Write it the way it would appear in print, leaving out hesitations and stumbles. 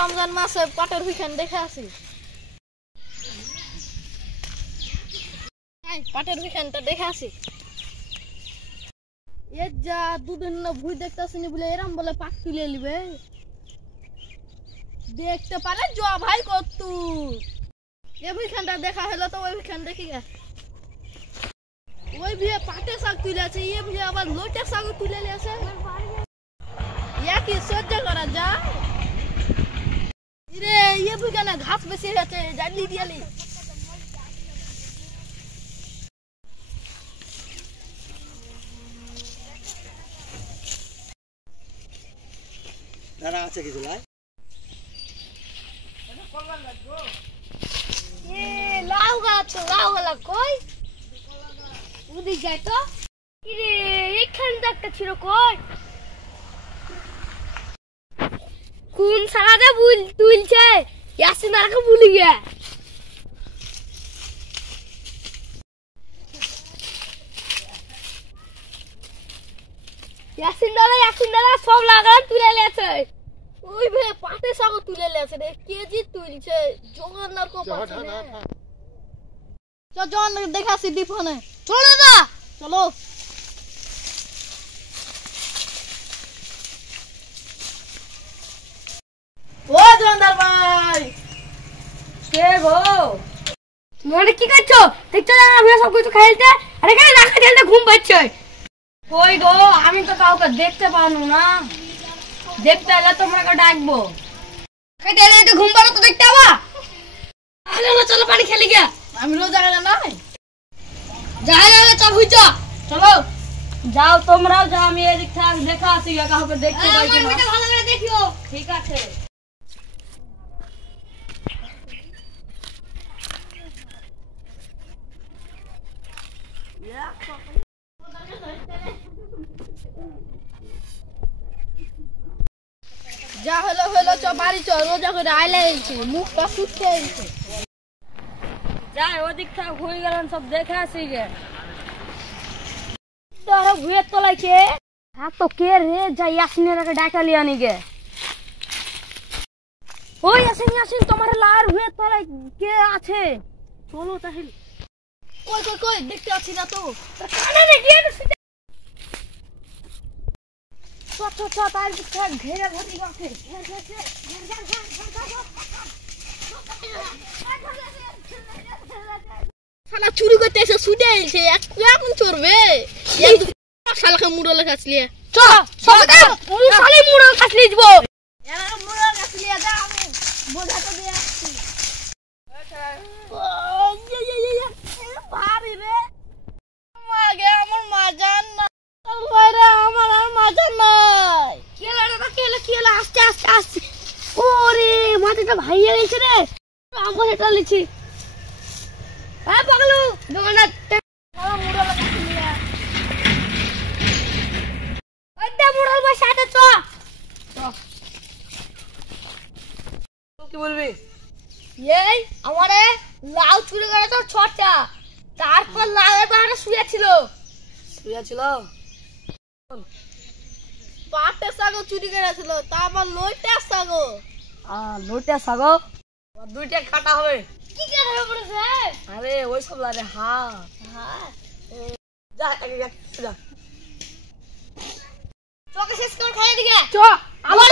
রমজান মাসে পাটের হুইখান দেখে আসি। পাটের হুইখানটা দেখে আসি। এর যা দুদিন ভুই দেখতেছিনি বলে এরম বলে পাট তুলে নিবে দেখতে পারে জ ভাই কত এ হুইখানটা দেখা হলো তো ওই হুইখান দেখি গে ওই ভিয়ে পাটে শাক তুলেছে এ ভিয়ে আবার লোটে শাক তুলে নিয়েছে ইয়া কি সহ্য করা যায় রে ये হুইখানে ঘাস বেশি হয়েছে জানলি দিয়ালি দাঁড়া আছে কিছু লাই এ লাউ গাছ লাউ গালা কই উদি যায় তো রে এখানে একটা ছিল কই কোন সারাটা ভুল তুলছে ইয়াসিন আরকে ভুলে গিয়া ইয়াসিন দাদা সব লাগান তুলে লেছে ওই বে পাতে সাগো তুলে লেছে রে কেজি তুলছে জোগানদার কো পাছে চল জন দেখাছি ডিপনে চলো না চলো ও জোগানদার ভাই কে গো তুমি কি করছো দেখছো না আমি সব কিছু খাইতে আরে কেন রাখা দিলে ঘুম পাচ্ছে কই গো আমি তো কাউকে দেখতে পানো না দেখতে এলে তোমাকে ডাকবো খাইতে এলে তো ঘুম পাড়ো তো দেখতে আবা আরে না চলো পানি খেলি গিয়া আমি রোজ জায়গা নাই যাই চল হইছ চলো যাও তোমরাও যাও আমি এদিক থেকে দেখা আসি গা কাউকে দেখতে পাই না আমি ভালো করে দেখিও ঠিক আছে যা হলো হলো চ বাড়ি চ রোজা করে আইলে আইছে মুখটা শুকিয়ে আইছে যাই ওদিক থেকে ঘুরে গেলেন সব দেখে আসি গে তোরা ঘুরে তোলাইছে হ্যাঁ তো কে রে যাই ইয়াসিনের ডাকালি আনি গে ও ইয়াসিন তোমার লার ঘুরে তোলাই কে আছে চলো তাহলে কই কই কই দেখতে আছি না তো কানে রে গিয়ে চ তার ভিতর ঘেরা ধরি আছে শালা চুরি করতে এসে ছুটে আইছে এখন চড়বে শালাকে মুড়ো লেখাছলি চ সবটা শালি মুড়ো কাছলি দিব এরা মুড়ো কাছলি যা আমি বোঝাতে দিয়ে আসছি ভারী রে মাগে আমার মাজান না বাইরে আমার আর মাজা নাই কেলা আস্তে আস্তে আস্তে ওরে মাথাটা ভাইয়া গেছে রে আমার এটা লিছি হ্যাঁ পাগলু দোকানদার মুড়ো লাগাছিলি ওইটা মুড়ো ভাই সাথে চ কি বলবি এই আমারে লাউ চুরি করে তো ছটা তারপর লাউয়ের পাহাড়ে শুয়েছিল পাটে সাগো চুরি করেছিল তারপর লইটা সাগো লোটে শাক দুইটা কাটা হবে কি করে পড়েছে আরে ওই সব লাগে হ্যাঁ যা যা চোখে শেষ করে খাইয়ে দিকে চ আলো